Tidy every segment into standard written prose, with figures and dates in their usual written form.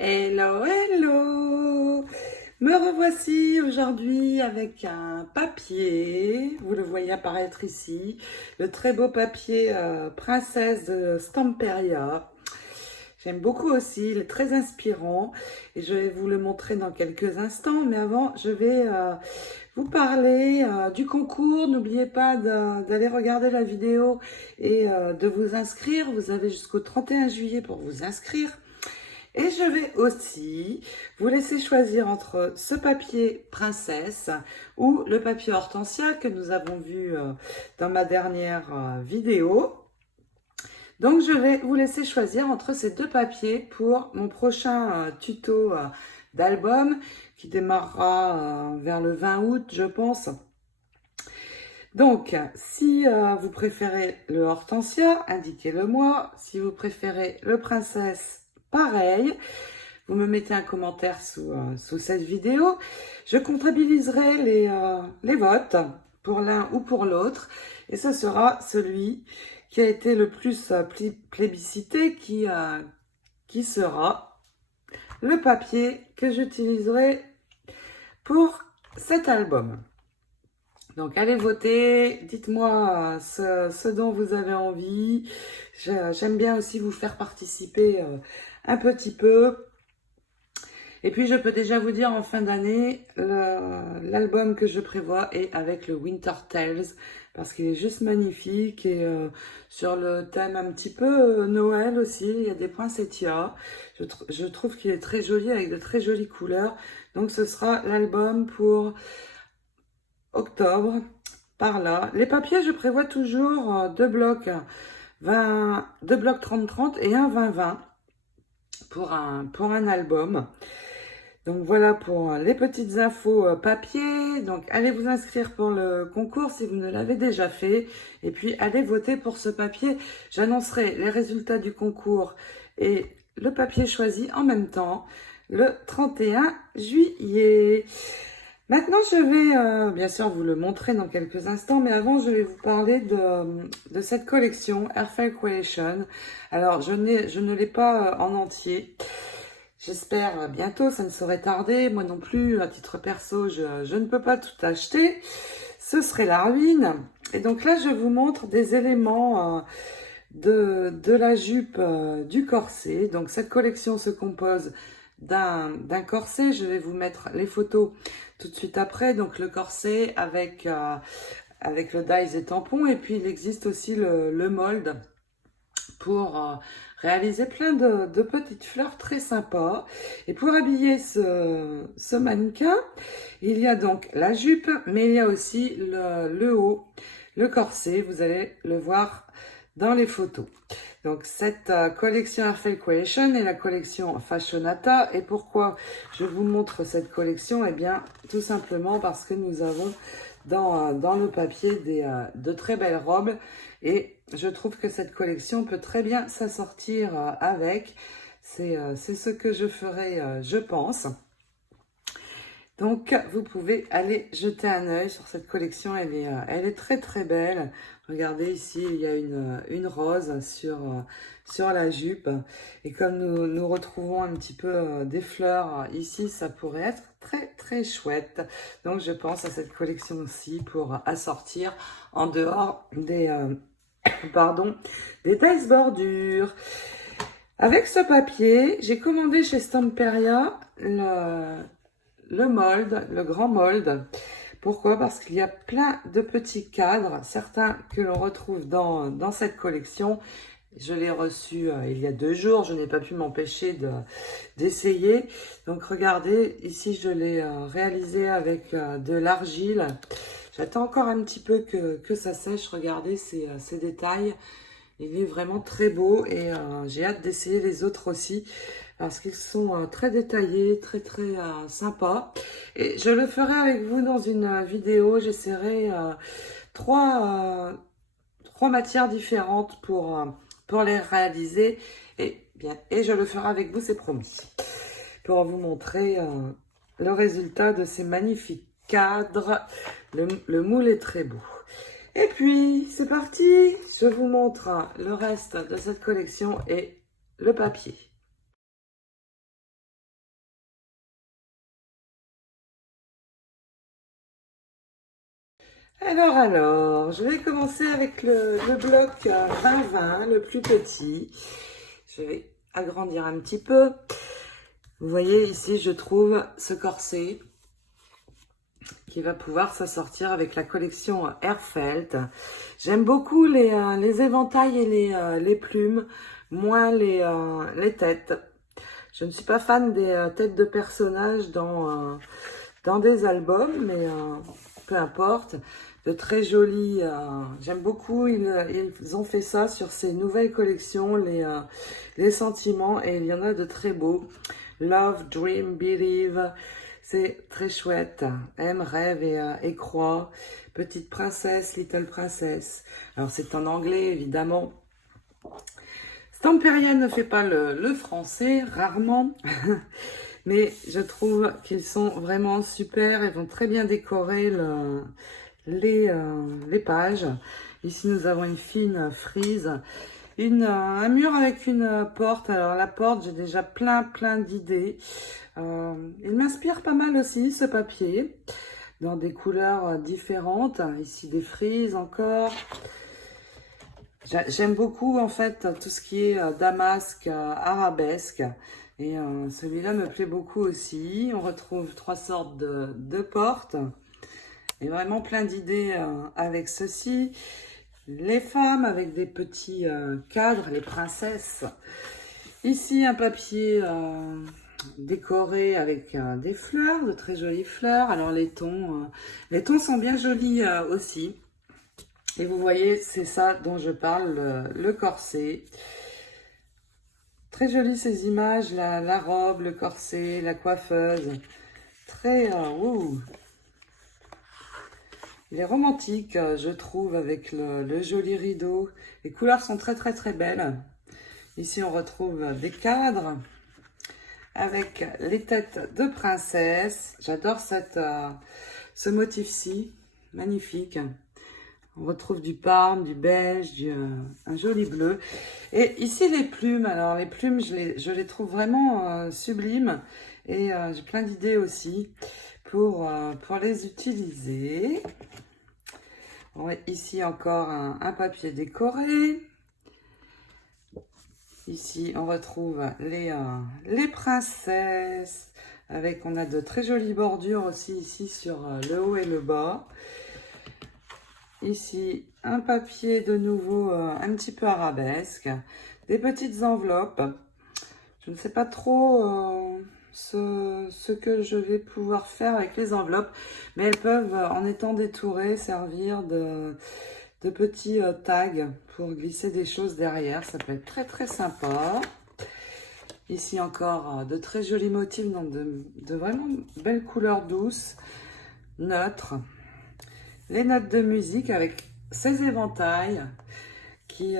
Hello, hello! Me revoici aujourd'hui avec un papier, vous le voyez apparaître ici, le très beau papier Princesse de Stamperia. J'aime beaucoup aussi, il est très inspirant et je vais vous le montrer dans quelques instants, mais avant je vais vous parler du concours. N'oubliez pas d'aller regarder la vidéo et de vous inscrire, vous avez jusqu'au 31 juillet pour vous inscrire. Et je vais aussi vous laisser choisir entre ce papier princesse ou le papier hortensia que nous avons vu dans ma dernière vidéo. Donc je vais vous laisser choisir entre ces deux papiers pour mon prochain tuto d'album qui démarrera vers le 20 août, je pense. Donc, si vous préférez le hortensia, indiquez-le moi. Si vous préférez le princesse, pareil. Vous me mettez un commentaire sous cette vidéo. Je comptabiliserai les votes pour l'un ou pour l'autre. Et ce sera celui qui a été le plus plébiscité qui sera le papier que j'utiliserai pour cet album. Donc allez voter, dites-moi ce dont vous avez envie. J'aime bien aussi vous faire participer un petit peu. Et puis je peux déjà vous dire en fin d'année, l'album que je prévois est avec le Winter Tales parce qu'il est juste magnifique et sur le thème un petit peu Noël aussi, il y a des poinsettias. Je trouve qu'il est très joli avec de très jolies couleurs. Donc ce sera l'album pour octobre, par là. Les papiers, je prévois toujours deux blocs 30-30 et un 20-20 pour un album. Donc voilà pour les petites infos papier. Donc allez vous inscrire pour le concours si vous ne l'avez déjà fait. Et puis allez voter pour ce papier. J'annoncerai les résultats du concours et le papier choisi en même temps le 31 juillet. Maintenant, je vais bien sûr vous le montrer dans quelques instants, mais avant, je vais vous parler de cette collection Airfile Creation. Alors, je ne l'ai pas en entier. J'espère bientôt, ça ne saurait tarder. Moi non plus, à titre perso, je ne peux pas tout acheter. Ce serait la ruine. Et donc là, je vous montre des éléments de la jupe du corset. Donc cette collection se compose d'un corset. Je vais vous mettre les photos tout de suite après. Donc le corset avec le dies et tampon. Et puis il existe aussi le mold pour réaliser plein de petites fleurs très sympas. Et pour habiller ce mannequin, il y a donc la jupe, mais il y a aussi le haut, le corset. Vous allez le voir dans les photos. Donc cette collection Airfile Creation est la collection Fashionata. Et pourquoi je vous montre cette collection? Eh bien, tout simplement parce que nous avons dans le papier de très belles robes. Et je trouve que cette collection peut très bien s'assortir avec. C'est ce que je ferai, je pense. Donc, vous pouvez aller jeter un œil sur cette collection. Elle est très très belle. Regardez ici, il y a une rose sur la jupe. Et comme nous retrouvons un petit peu des fleurs ici, ça pourrait être très très chouette. Donc, je pense à cette collection aussi pour assortir en dehors des dice bordures. Avec ce papier, j'ai commandé chez Stamperia le mold, le grand mold. Pourquoi? Parce qu'il y a plein de petits cadres, certains que l'on retrouve dans cette collection. Je l'ai reçu il y a 2 jours, je n'ai pas pu m'empêcher d'essayer. Donc regardez, ici je l'ai réalisé avec de l'argile. J'attends encore un petit peu que ça sèche. Regardez ces détails. Il est vraiment très beau et j'ai hâte d'essayer les autres aussi parce qu'ils sont très détaillés, très très sympas. Et je le ferai avec vous dans une vidéo. J'essaierai trois matières différentes pour les réaliser. Et je le ferai avec vous, c'est promis. Pour vous montrer le résultat de ces magnifiques cadres. Le moule est très beau. Et puis, c'est parti. Je vous montre le reste de cette collection et le papier. Alors, je vais commencer avec le bloc 20-20, le plus petit. Je vais agrandir un petit peu. Vous voyez ici, je trouve ce corset qui va pouvoir s'assortir avec la collection Airfelt. J'aime beaucoup les éventails et les plumes, moins les têtes. Je ne suis pas fan des têtes de personnages dans des albums, mais peu importe. De très jolis, j'aime beaucoup, ils ont fait ça sur ces nouvelles collections, les sentiments, et il y en a de très beaux. Love, Dream, Believe, c'est très chouette. Aime, rêve et croit. Petite princesse, Little Princess. Alors c'est en anglais évidemment. Stamperia ne fait pas le français, rarement. Mais je trouve qu'ils sont vraiment super. Ils vont très bien décorer les pages. Ici, nous avons une fine frise. Un mur avec une porte. Alors, la porte, j'ai déjà plein d'idées. Il m'inspire pas mal aussi, ce papier, dans des couleurs différentes. Ici, des frises encore. J'aime beaucoup, en fait, tout ce qui est damasque, arabesque. Et celui-là me plaît beaucoup aussi. On retrouve 3 sortes de portes. Et vraiment plein d'idées avec ceci. Les femmes avec des petits cadres, les princesses. Ici, un papier décoré avec des fleurs, de très jolies fleurs. Alors, les tons sont bien jolis aussi. Et vous voyez, c'est ça dont je parle, le corset. Très jolies ces images, la robe, le corset, la coiffeuse. Très... Il est romantique, je trouve, avec le joli rideau. Les couleurs sont très belles. Ici, on retrouve des cadres avec les têtes de princesse. J'adore ce motif-ci, magnifique. On retrouve du parme, du beige, un joli bleu. Et ici, les plumes. Alors, les plumes, je les trouve vraiment sublimes. Et j'ai plein d'idées aussi pour les utiliser. Ouais, ici, encore un papier décoré. Ici, on retrouve les princesses. On a de très jolies bordures aussi ici sur le haut et le bas. Ici, un papier de nouveau un petit peu arabesque. Des petites enveloppes. Je ne sais pas trop ce que je vais pouvoir faire avec les enveloppes. Mais elles peuvent, en étant détourées, servir de petits tags pour glisser des choses derrière. Ça peut être très sympa. Ici encore de très jolis motifs dans de vraiment belles couleurs douces, neutres. Les notes de musique avec ces éventails qui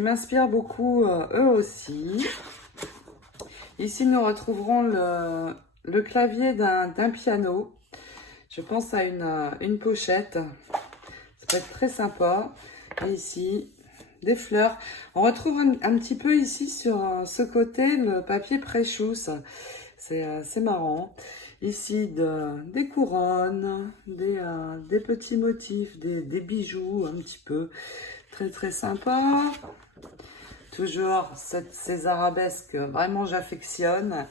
m'inspirent beaucoup eux aussi. Ici, nous retrouverons le clavier d'un piano. Je pense à une pochette. Ça peut être très sympa. Et ici, des fleurs. On retrouve un petit peu ici sur ce côté le papier prêchousse. C'est marrant. Ici, des couronnes, des petits motifs, des bijoux un petit peu. Très sympa. Toujours ces arabesques, vraiment j'affectionne.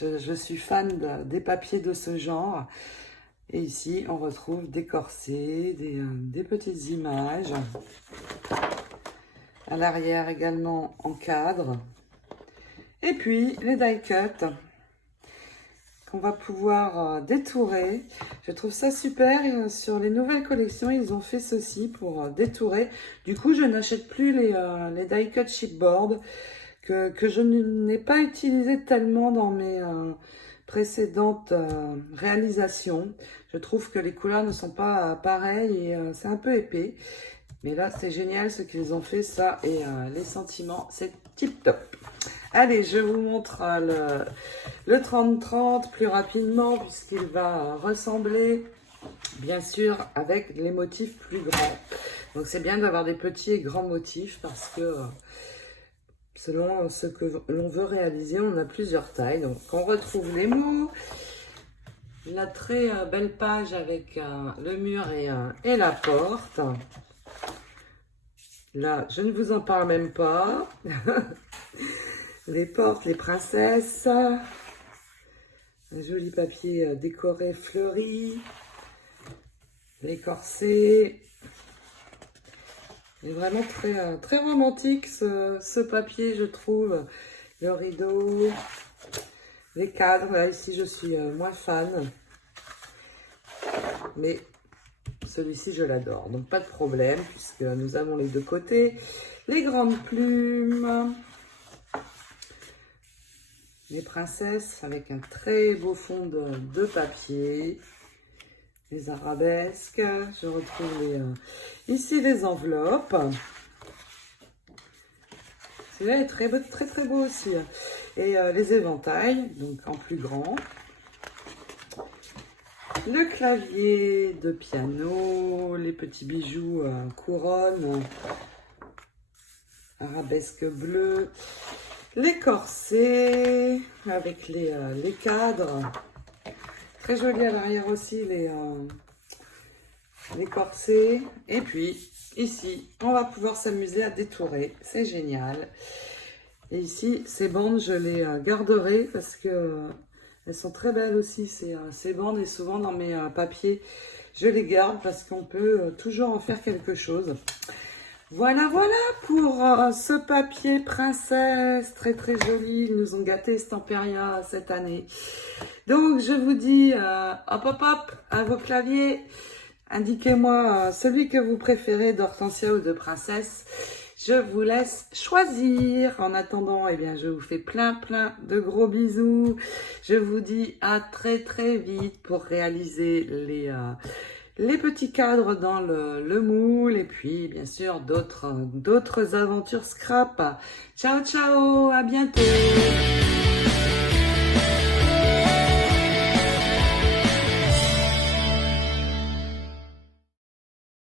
Je suis fan des papiers de ce genre. Et ici, on retrouve des corsets, des petites images. À l'arrière également en cadre. Et puis, les die cuts qu'on va pouvoir détourer. Je trouve ça super. Sur les nouvelles collections, ils ont fait ceci pour détourer. Du coup, je n'achète plus les die cut chipboard que je n'ai pas utilisé tellement dans mes précédentes réalisations. Je trouve que les couleurs ne sont pas pareilles et c'est un peu épais. Mais là, c'est génial ce qu'ils ont fait, ça. Et les sentiments, c'est tip top. Allez, je vous montre le 30-30 plus rapidement puisqu'il va ressembler, bien sûr, avec les motifs plus grands. Donc, c'est bien d'avoir des petits et grands motifs parce que selon ce que l'on veut réaliser, on a plusieurs tailles. Donc, on retrouve les mots, la très belle page avec le mur et la porte. Là, je ne vous en parle même pas. Les portes, les princesses. Un joli papier décoré, fleuri. Les corsets. C'est vraiment très romantique ce papier, je trouve. Le rideau. Les cadres, là ici je suis moins fan. Mais celui-ci je l'adore, donc pas de problème puisque nous avons les deux côtés. Les grandes plumes. Les princesses avec un très beau fond de papier. Les arabesques. Je retrouve ici les enveloppes. Celui-là est très beau aussi. Et les éventails, donc en plus grand. Le clavier de piano, les petits bijoux couronne, arabesque bleue, les corsets avec les cadres. Très joli à l'arrière aussi les corsets. Et puis ici, on va pouvoir s'amuser à détourer. C'est génial. Et ici, ces bandes, je les garderai parce que elles sont très belles aussi, ces bandes. Et souvent dans mes papiers, je les garde parce qu'on peut toujours en faire quelque chose. Voilà pour ce papier princesse, très joli. Ils nous ont gâté Stamperia cette année. Donc je vous dis, hop à vos claviers. Indiquez-moi celui que vous préférez d'Hortensia ou de Princesse. Je vous laisse choisir. En attendant, eh bien, je vous fais plein de gros bisous. Je vous dis à très vite pour réaliser les petits cadres dans le moule. Et puis, bien sûr, d'autres aventures scrap. Ciao, à bientôt.